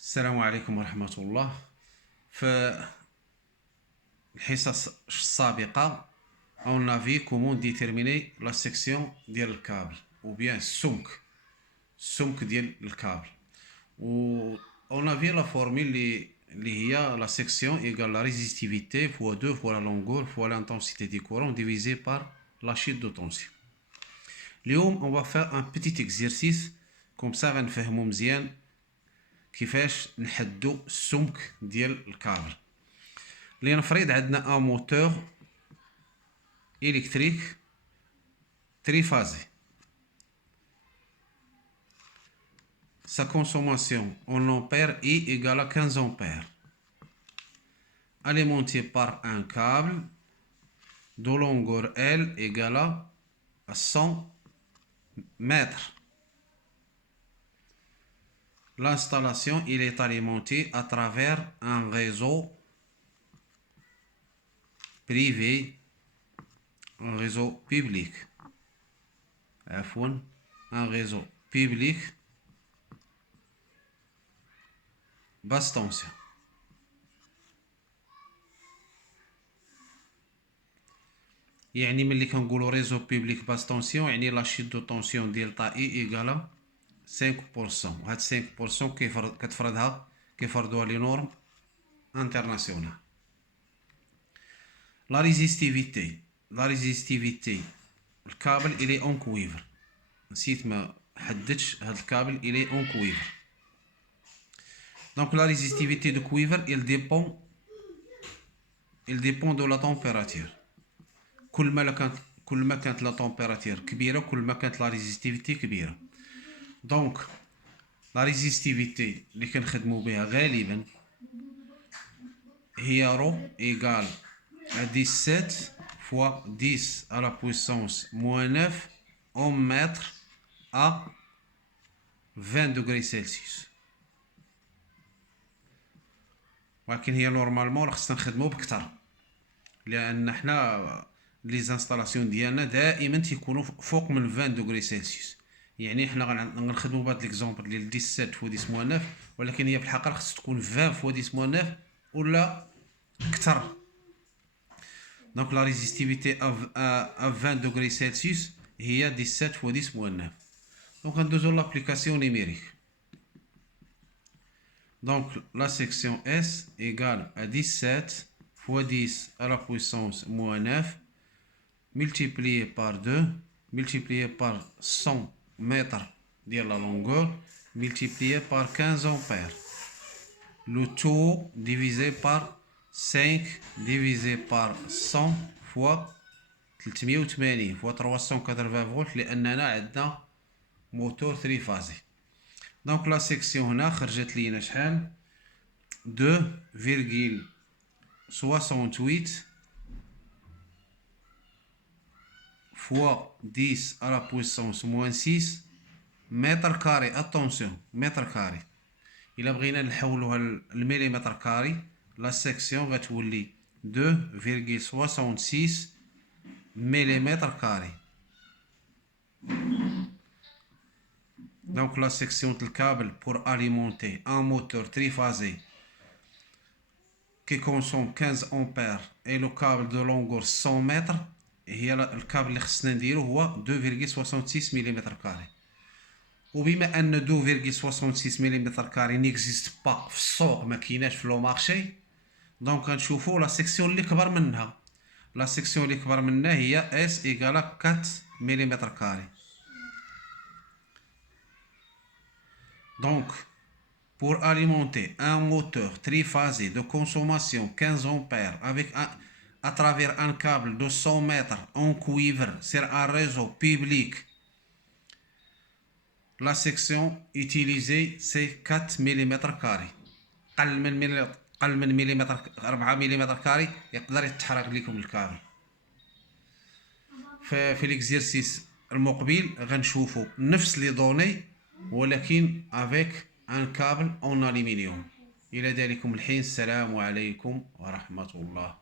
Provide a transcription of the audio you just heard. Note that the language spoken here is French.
السلام عليكم ورحمة الله. في الحصص السابقة on a vu comment déterminer la section ديال الكابل ou bien السمك ديال الكابل. و on a vu la formule اللي هي la section égale la résistivité fois 2 fois la longueur fois l'intensité du courant divisé par la chute de tension. اليوم on va faire un petit exercice comme ça غنفهمو مزيان كيفاش نحدو السمك ديال الكابل. لنفرض عندنا ان موتور الكتريك تريفازي. Sa consommation en ampères est égale à 15 ampères, alimenté par un câble de longueur L égale à 100 mètres. L'installation il est alimentée à travers un réseau privé, un réseau public. Un réseau public basse tension. يعني ملي كنقولوا ريزو بيبليك باس طونسيون يعني لا شيت دو طونسيون ديال طا اي ايكالا 5%. وهاد 5% كيفرضوها لي نورم انترناسيونال. لا ريزيستيفيتي الكابل الي اون كويفر. نسيت ما حددتش هاد الكابل الي اون كويفر. دونك لا ريزيستيفيتي دو كويفر il dépend de la température. كل ما كانت لا température كبيره كل ما كانت لا ريزيستيفيتي كبيره. دونك لا ريزيستيفيتي اللي كنخدمو بها غالبا هي رو ايغال à 17 fois 10 à la puissance moins 9 en mètre à 20 degrés Celsius. ولكن هي نورمالمون خصنا نخدمو بكثر لان حنا لي زانستالاسيون ديالنا دائما تيكونوا فوق من 20 دوغري سلسيوس. يعني حنا غنخدموا بهاد ليكزومبل ديال 17 فوا 10 موان 9 ولكن هي في الحقيقه خص تكون 20 فوا 10 موان 9 ولا اكثر. دونك لا ريزيستيفيتي ا 20 دوغري سلسيوس هي 17 فوا 10 موان 9. دونك غندوزو لابليكاسيون نيميريك. Donc la section S égale à 17 fois 10 à la puissance moins 9 multiplié par 2 multiplié par 100 mètres de la longueur multiplié par 15 ampères. Le tout divisé par 5 divisé par 100 fois 380 fois 380 volts لأننا عندنا موتور تريفازي. دونك لا سيكسيون هنا خرجت لينا شحال 2,68 fois 10 à la puissance moins 6 متر كاري. اتونسيون متر كاري. الا بغينا نحولوها للمليمتر كاري لا سيكسيون غتولي 2,66 مليمتر كاري. Donc la section du câble pour alimenter un moteur triphasé qui consomme 15 ampères et le câble de longueur 100 mètres هي الكابل اللي خصنا نديرو هو 2,66 ملم كاري. وبما ان 2,66 ملم كاري نيكزيست با في السوق ما كايناش في لو مارشي دونك غنشوفو لا سيكسيون اللي كبر منها. لا سيكسيون اللي كبر منها هي اس ايكالا 4 ملم كاري. Donc, pour alimenter un moteur triphasé de consommation 15 ampères à travers un câble de 100 mètres en cuivre sur un réseau public, la section utilisée c'est 4 mm carrés. قل من مليمتر 4 ملم كاري يقدر يتحرك لكم الكابل. في الاكزيرسيس المقبل غنشوفوا نفس لي دوني ولكن avec un câble en aluminium. إلى ذلكم الحين السلام عليكم ورحمة الله.